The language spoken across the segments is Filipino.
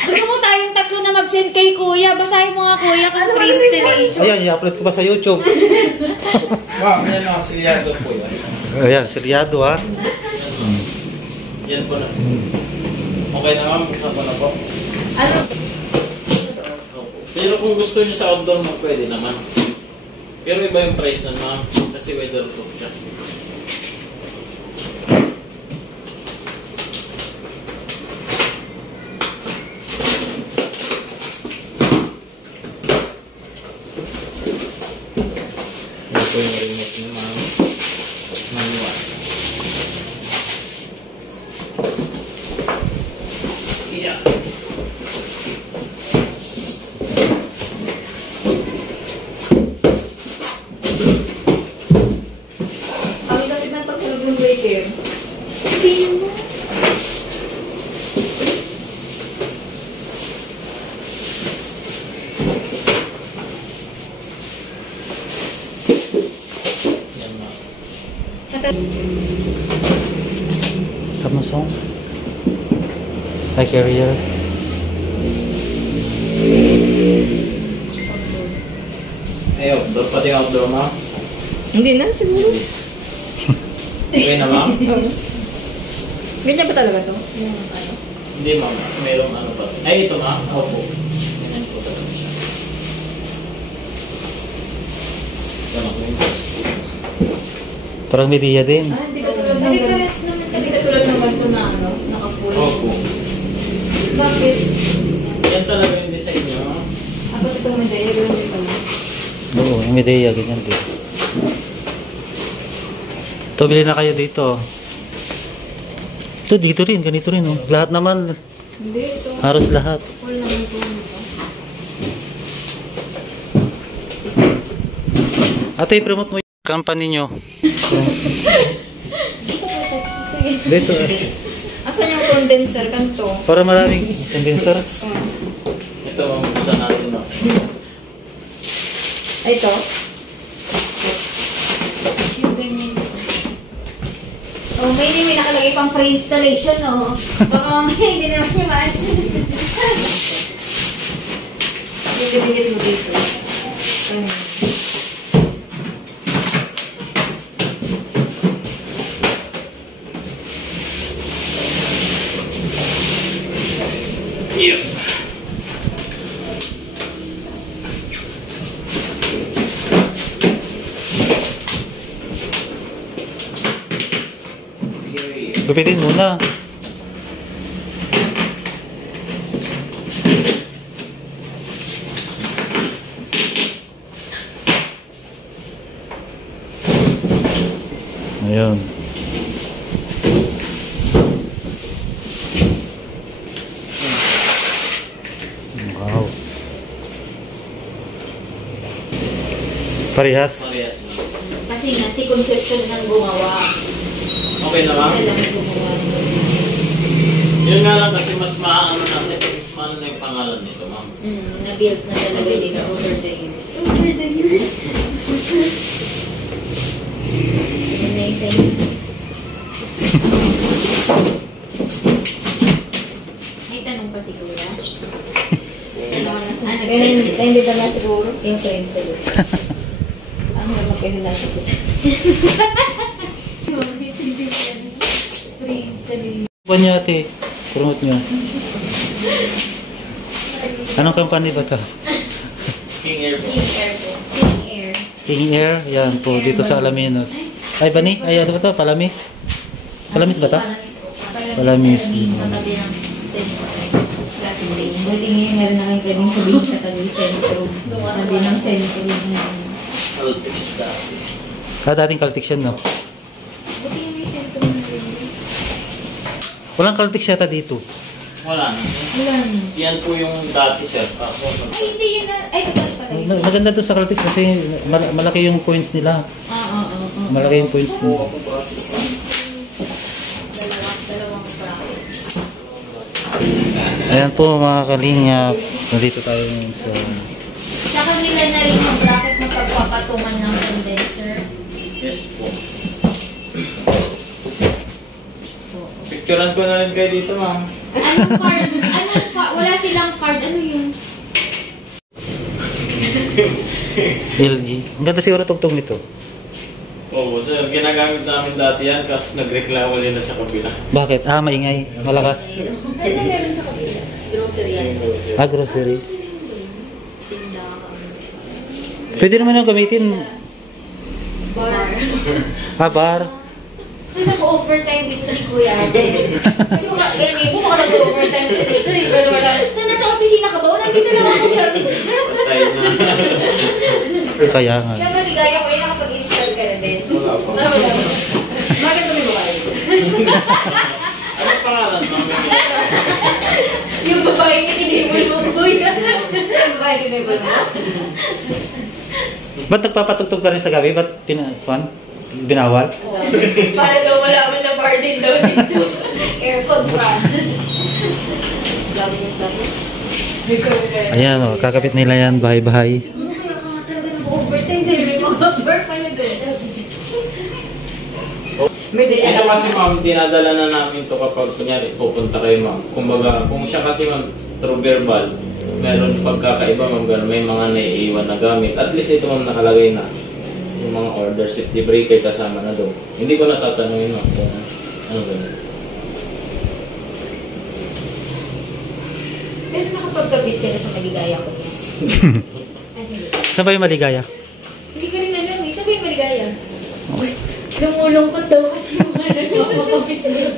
Gusto mo tayong tatlo na mag-send kay Kuya. Basahin mo nga, Kuya, kung free installation. Ayan, i-upload ko ba sa YouTube? Wow, yan o, silyado po yan. Ayan, silyado ha. Yan po na. Okay na ma'am, isa po na po. Ano? Pero kung gusto niyo sa outdoor mo, pwede naman. Pero iba yung price na ma'am, kasi weatherproof siya. Ito yung remote niya ma'am. Manual. Yeah. Ang lapit ng pagsulog ng breaker. Hindi mo. Yan ma'am. Samsung. High carrier. Ay, outdoor. Pati yung outdoor ma'am. Hindi na, siguro. Hindi. Okay na ma'am? Ganyan ba talaga to? Hindi ma'am. Merong ano pa. Ay, ito ma'am. Opo. Ganyan po talaga siya. Yan ako yung post. Parang media din. Ah, hindi ka tulad naman. Hindi ka tulad naman ito na ano, nakapulo. Opo. Bakit? Yan talaga yung design niya ma'am. Ako itong medaya, gano'n dito mo. Oo, yung media, ganyan din. Ito, bili na kayo dito. Ito, dito rin, ganito rin. Oh. Lahat naman, Hindi, ito. halos lahat. Full naman po nito. Ate, i-promote mo yung company nyo. Sige. Dito. Asan yung condenser? Kanto? Para maraming condenser. Ito ma'am. Gusto natin ma'am. Ito? Oh, may nakalagay pang free installation, no? Baka mamaya hindi naman niya maan. Dito mo dito. Yeah. Gupitin muna. Ayun. Wow. Parehas. Parehas ma'am. Kasi nga, si Conception nang gumawa. Okay na ma'am? Siya lang yung gumawa. Yun nga lang kasi mas maano natin. Mas maano na yung pangalan nito ma'am. Na-build na talaga nila over the years. Over the years? Yun na yung sa'yo. May tanong pa si Kuya. Hindi ba na siguro? Yung friend sa Kuya. Ano naman kayo na siguro? Free installation. Ano niya ate? Promote nyo. Anong company ba ito? King Air po. King Air po. King Air. King Air. Yan po, dito sa Alaminos. Ay, Bani? Ay, ano ba ito? Palamis? Palamis ba ito? Palamis. Sa tabi ng Centro. Buti ngayon meron na kayo pwedeng sabihin sa tabi ng Centro. Tabi ng Centro. Caltex dati. Dating Caltex yan, no? Buti yung may Centro na rin. Walang Caltex yata dito. Wala na. Wala na. Yan po yung dati sir. Kaso, Ay, hindi yun na. Ay, ito pala. Maganda doon sa Caltex kasi malaki yung points nila. Oo. Malaki yung points nila. Dalawang bracket. Ayan po mga kalingap. Nandito tayo ngayon sa... Sa kanila na rin yung bracket na pagpapatungan ng condenser. yes po. Picturean ko na rin kayo dito ma'am. Anong part? wala silang card. Ano yun? LG. Ang ganda siguro tugtog nito. Oo, sir. Ginagamit namin dati yan kasi nagreklamo nila sa kabila. Bakit? Maingay. Malakas. Ano meron sa kabila? Grocery yan. Grocery. Tindahan. Pwede naman yung gamitin. Bar. Bar. So, nag-overtime dito si Kuya Ate. Kasi mga ganyan mo, baka nag-overtime ka dito. Pero wala. So, nasa opisina ka ba? Wala, dito lang ako sabi. Patay na. Kaya nga. Kaya maligaya ko yun nakapag-install ka na din. Wala pa. Wala. Bakit kami babae? Anong pangalan, ma'am? Yung babae niya tinibol mo, Kuya. Babae kinibol mo? Ba't nagpapatugtog ka rin sa gabi? Ba't binawal? Para daw malaman na bar din daw dito. Aircon pa. Dami yung dami. Ayan o, kakapit nila yan, bahay-bahay. Overtime din. May mga bar pala doon. Ito kasi ma'am, dinadala na namin to kapag kunyari pupunta kayo ma'am. Kumbaga, kung siya kasi ma'am, through verbal, meron pagkakaiba ma'am, may mga naiiwan na gamit. At least ito ma'am nakalagay na yung mga order safety breaker kasama na doon. Hindi ko natatanungin ma'am kung ano gano'n. Pero nakapagkabit ka na sa maligaya ko niya. Ay, hindi. Saan ba yung maligaya? Hindi ka rin alam eh. Saan ba yung maligaya? Lumulungkot daw kasi yung ano nakapagkabit na.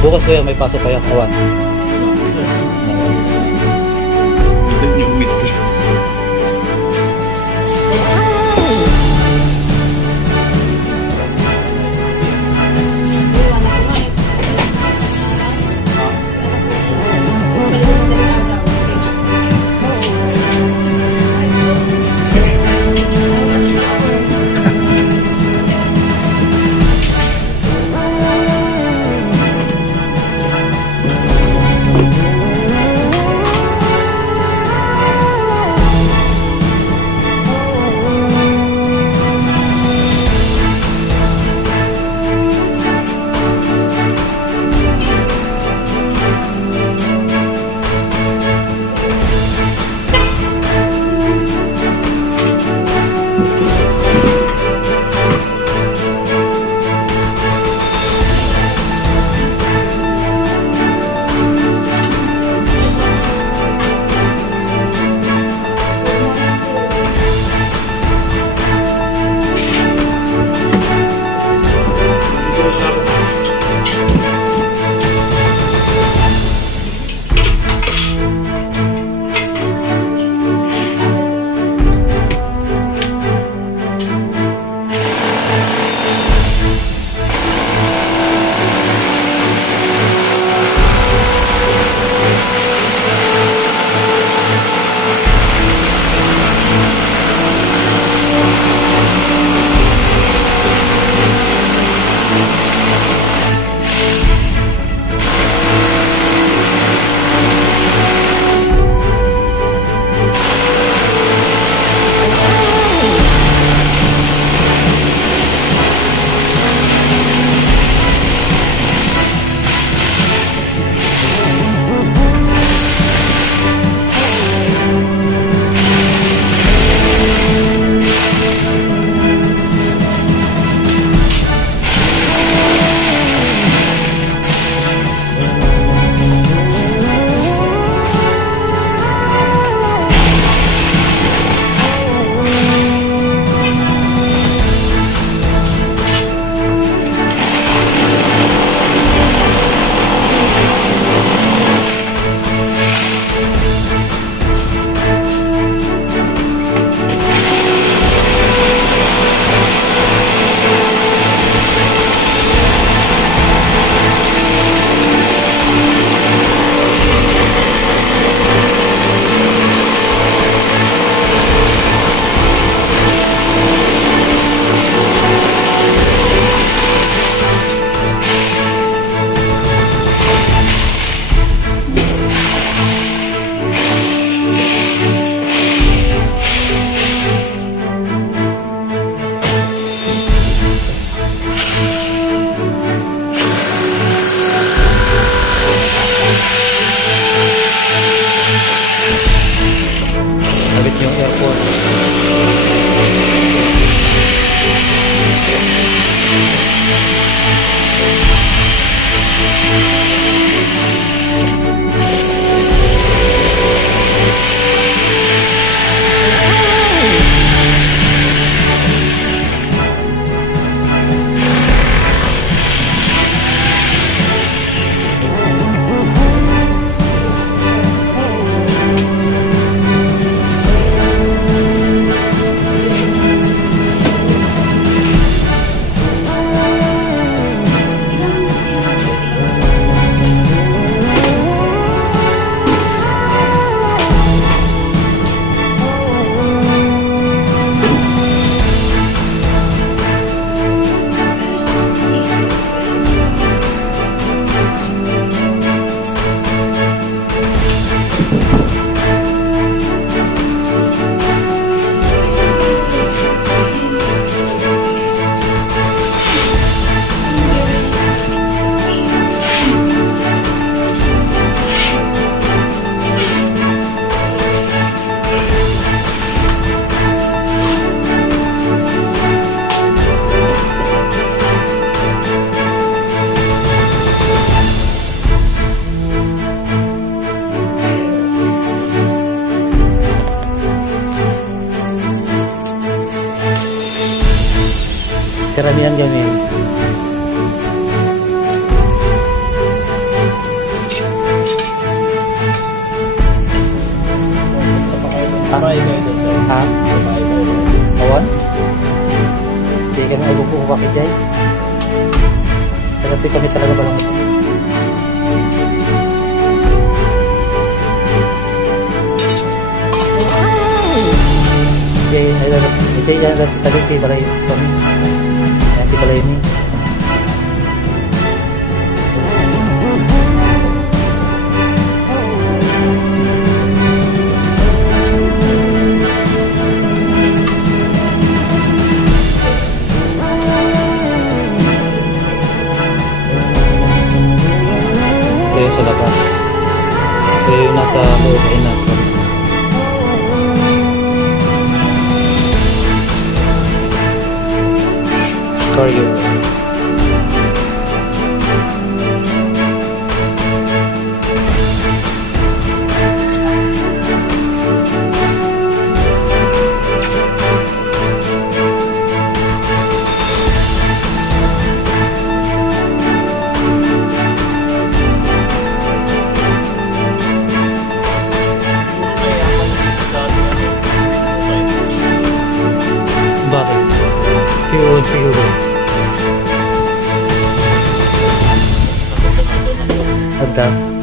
Bukas ko yan, may pasok kayo, awan. ako kay Jai. Tapi kami talaga ba lang ito? Jai, ito yan, tadi kay balay kami. Yan, kay balay ni. Sa labas. So yung nasa loob ay natin. Cargo. Bakit? Siguro. Agad.